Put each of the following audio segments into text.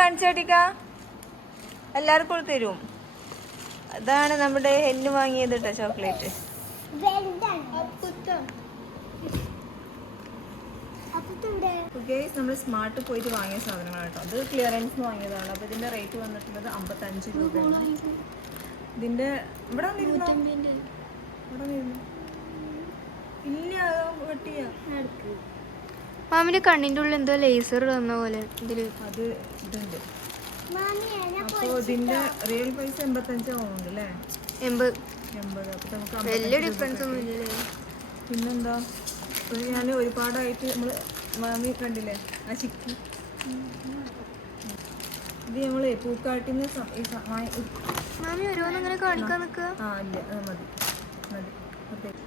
കാണിച്ചാട്ടിക്ക എല്ലാവർക്കും തരും. അതാണ് നമ്മുടെ ഹെന്ന് വാങ്ങിയത് കേട്ടോ ചോക്ലേറ്റ്. ഗൈസ് നമ്മൾ സ്മാർട്ട് പോയിട്ട് വാങ്ങിയ സാധനങ്ങളാണ് കേട്ടോ. അത് ക്ലിയറൻസ് വാങ്ങിയതാണ്. അപ്പോൾ ഇതിൻ്റെ റേറ്റ് വന്നിട്ടുള്ളത് 55 രൂപയാണ്. ഇതിൻ്റെ ഇവിടെ വന്നിരുന്നു ഇല്ല കട്ടിയാ. മാമിന്റെ കണ്ണിന്റെ ഉള്ളിൽ എന്തോ ലേസർ തന്ന പോലെ ഇതില് അത് ഇതുണ്ട്. അപ്പോൾ ഇതിൻ്റെ റിയൽ പൈസ 85 ആവുന്നുണ്ട് അല്ലേ? 80. അപ്പോൾ നമുക്ക് വലിയ ഡിഫറൻസ് ഒന്നും ഇല്ലല്ലേ. പിന്നെന്താ, ഞാൻ ഒരുപാടായിട്ട് നമ്മൾ മാമി കണ്ടില്ലേ ആ ചിക്കി, ഇത് നമ്മൾ പൂക്കാട്ടിന്ന് മാമി ഓരോന്നിങ്ങനെ കാണിക്കാൻ നിൽക്കുക. ആ ഇല്ല മതി മതി.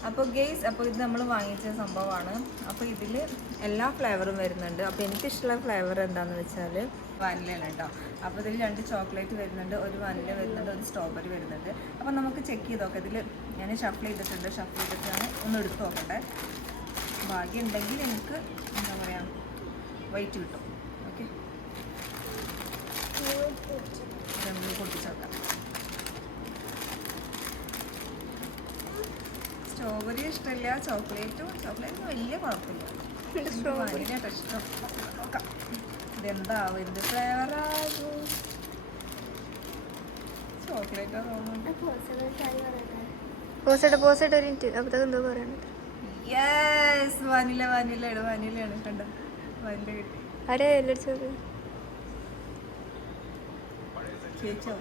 അപ്പോൾ ഗെയ്സ്, അപ്പോൾ ഇത് നമ്മൾ വാങ്ങിച്ച സംഭവമാണ്. അപ്പോൾ ഇതിൽ എല്ലാ ഫ്ലേവറും വരുന്നുണ്ട്. അപ്പോൾ എനിക്കിഷ്ടമുള്ള ഫ്ലേവർ എന്താണെന്ന് വെച്ചാൽ വാനിലയാണ് കേട്ടോ. അപ്പോൾ ഇതിൽ 2 ചോക്ലേറ്റ് വരുന്നുണ്ട്, ഒരു വാനില വരുന്നുണ്ട്, ഒരു സ്ട്രോബെറി വരുന്നുണ്ട്. അപ്പോൾ നമുക്ക് ചെക്ക് ചെയ്ത് നോക്കാം. ഇതിൽ ഞാൻ ഷഫിൾ ചെയ്തിട്ടുണ്ട്. ഷഫിൾ ചെയ്തിട്ടാണ് ഒന്ന് എടുത്ത് നോക്കട്ടെ. ഭാഗ്യം ഉണ്ടെങ്കിൽ എനിക്ക് എന്താ പറയുക വൈറ്റ് കിട്ടും. ഓക്കെ, നമുക്ക് പൊട്ടിച്ച് നോക്കാം. സ്ട്രോബെറി ഇഷ്ടമില്ല, ചോക്ലേറ്റ് വലിയ കുഴപ്പമില്ല. വാനിലയാട്ടോ ഇഷ്ടം. നോക്കാം ഇതെന്താവും, എന്ത് ഫ്ലേവറാകും. ചോക്ലേറ്റാ തോന്നുന്നുണ്ട്. പോസട്ട് ഒരു മിനിറ്റ്. അപ്പത്തേക്ക് എന്തോ പറയണത്. യെസ്, വാനിലയാണ് കണ്ടോ, വാനില കിട്ടി. ആരെ എല്ലടിച്ചത് ചേച്ചോ.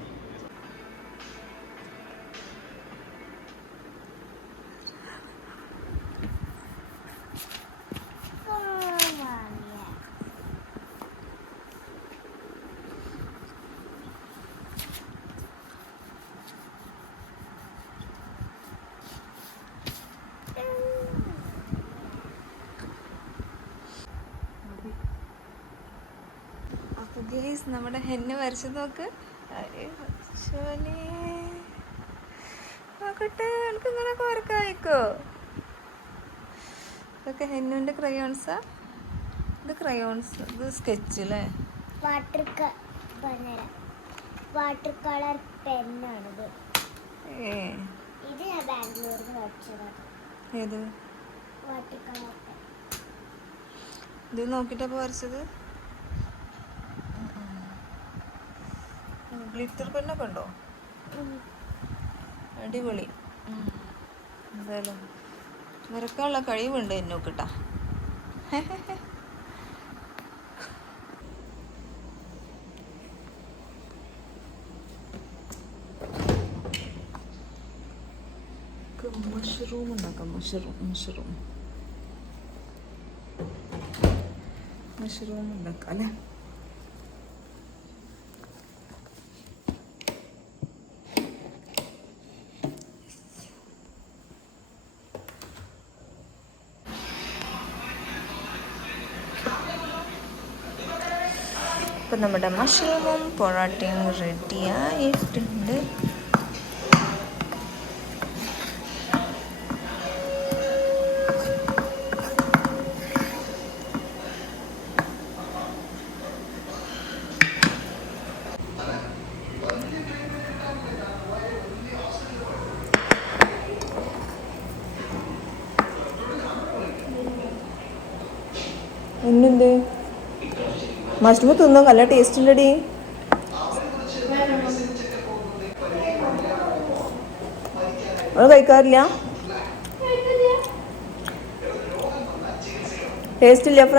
അപ്പോൾ ഗൈസ്, നമ്മുടെ ഹെന്ന് വരച്ച് നോക്ക്. നോക്കട്ടെ, എനിക്ക് ഇങ്ങനെയൊക്കെ വരക്കായിക്കോ. ഇതൊക്കെ ഹെന്നുവിൻ്റെ ക്രയോൺസാ. ഇത് ക്രയോൺസ്, ഇത് സ്കെച്ച് അല്ലേ? വാട്ടർ കളർ പെന്നാണിത്. ഇത് ഞാൻ ബാംഗ്ലൂരിൽ പഠിച്ചതാണ്. ഏത് വാട്ടർ കളർ പെൻ. ഇത് നോക്കിയിട്ടപ്പോൾ വരച്ചത്. ഗ്ലിറ്റർ പെന്നൊക്കെ ഉണ്ടോ? അടിപൊളി. എന്തായാലും വരക്കാനുള്ള കഴിവുണ്ട് എന്നോക്കിട്ടാ. മഷ്റൂം ഉണ്ടാക്കാം. മഷ്റൂം ഉണ്ടാക്കാം അല്ലേ? ഇപ്പം നമ്മുടെ മഷ്റൂമും പൊറാട്ടയും റെഡിയായിട്ടുണ്ട്. എന്നെന്ത് മഷ്റൂം തിന്നോ? നല്ല ടേസ്റ്റ് ഉണ്ടടി. അത് കഴിക്കാറില്ല? ടേസ്റ്റ് ഇല്ല അപ്പ?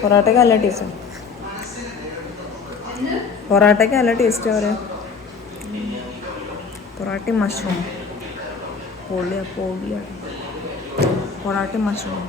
പൊറോട്ടയ്ക്ക് നല്ല ടേസ്റ്റ്. പൊറോട്ടയ്ക്ക് നല്ല ടേസ്റ്റ് പറയാം. പൊറോട്ടയും മഷ്റൂം പൊളിയാണ്. പൊറോട്ടയും മഷ്റൂം